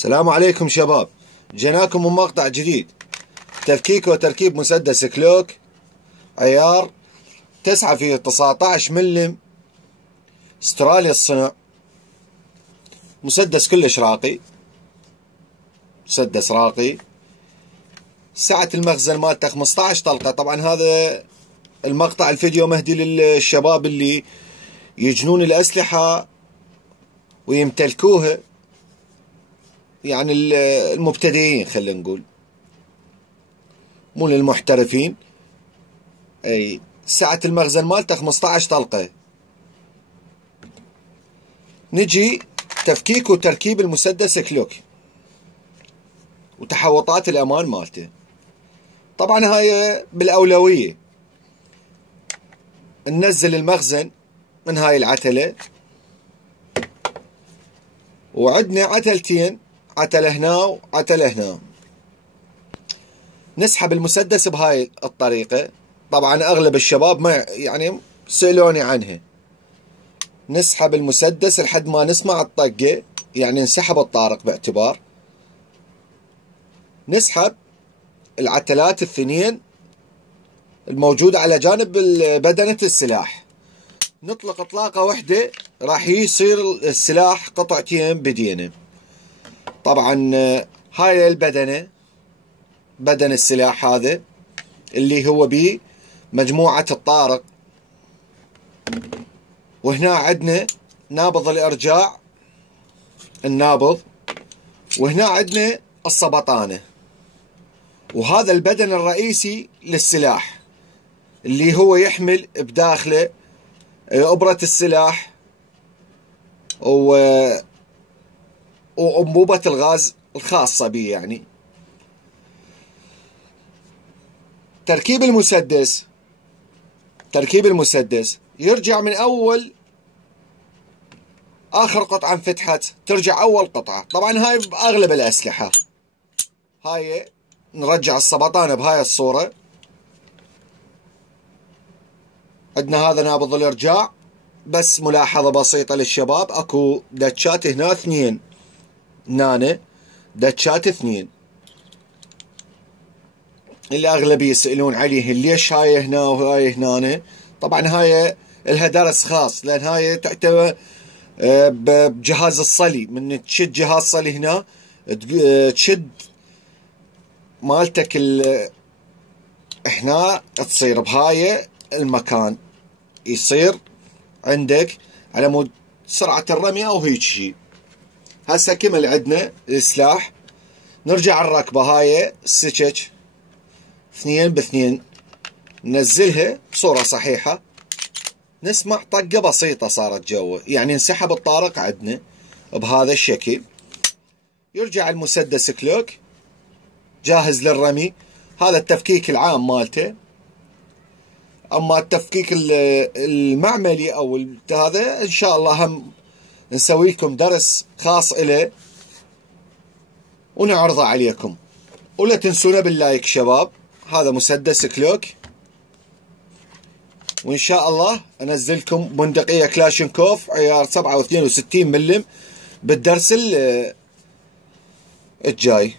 السلام عليكم شباب، جيناكم من مقطع جديد. تفكيك وتركيب مسدس كلوك عيار 9 في 19 ملم استراليا الصنع. مسدس كلش راقي، مسدس راقي. سعة المخزن مالته 15 طلقة. طبعا هذا المقطع الفيديو مهدي للشباب اللي يجنون الأسلحة ويمتلكوها، يعني المبتدئين خلينا نقول، مو للمحترفين. اي سعة المخزن مالته 15 طلقة. نجي تفكيك وتركيب المسدس كلوك وتحوطات الأمان مالته. طبعا هاي بالأولوية. ننزل المخزن من هاي العتلة، وعندنا عتلتين، عتلة هنا وعتلة هنا. نسحب المسدس بهاي الطريقة. طبعا أغلب الشباب ما يعني سألوني عنها. نسحب المسدس لحد ما نسمع الطقة، يعني نسحب الطارق باعتبار. نسحب العتلات الثنين الموجودة على جانب بدنة السلاح. نطلق اطلاقة واحدة راح يصير السلاح قطعتين بدينه. طبعا هاي البدنة، بدن السلاح هذا اللي هو بيه مجموعة الطارق. وهنا عندنا نابض الارجاع، النابض، وهنا عندنا الصبطانة. وهذا البدن الرئيسي للسلاح اللي هو يحمل بداخله إبرة السلاح وأنبوبة الغاز الخاصة به. يعني تركيب المسدس يرجع من أول آخر قطعة انفتحت ترجع أول قطعة. طبعا هاي بأغلب الأسلحة. هاي نرجع الصبطانة بهاي الصورة. عندنا هذا نابض الارجاع. بس ملاحظة بسيطة للشباب، اكو دتشات هنا اثنين، هنا دتشات اثنين اللي اغلبية يسألون عليه ليش هاي هنا وهاي هنا. طبعا هاي لها درس خاص، لان هاي تعتبر بجهاز الصلي. من تشد جهاز صلي هنا تشد مالتك هنا تصير بهاي المكان، يصير عندك على مود سرعة الرمي او هيك شيء. هسه كمل عندنا السلاح. نرجع الركبة هاي السكك 2 ب2، ننزلها بصورة صحيحة. نسمع طقة بسيطة صارت جوا، يعني انسحب الطارق عندنا بهذا الشكل. يرجع المسدس كلوك جاهز للرمي. هذا التفكيك العام مالته. اما التفكيك المعملي او هذا ان شاء الله هم نسوي لكم درس خاص له ونعرضه عليكم. ولا تنسونا باللايك شباب. هذا مسدس كلوك، وان شاء الله انزلكم بندقية كلاشينكوف عيار 7 و62 ملم بالدرس الجاي.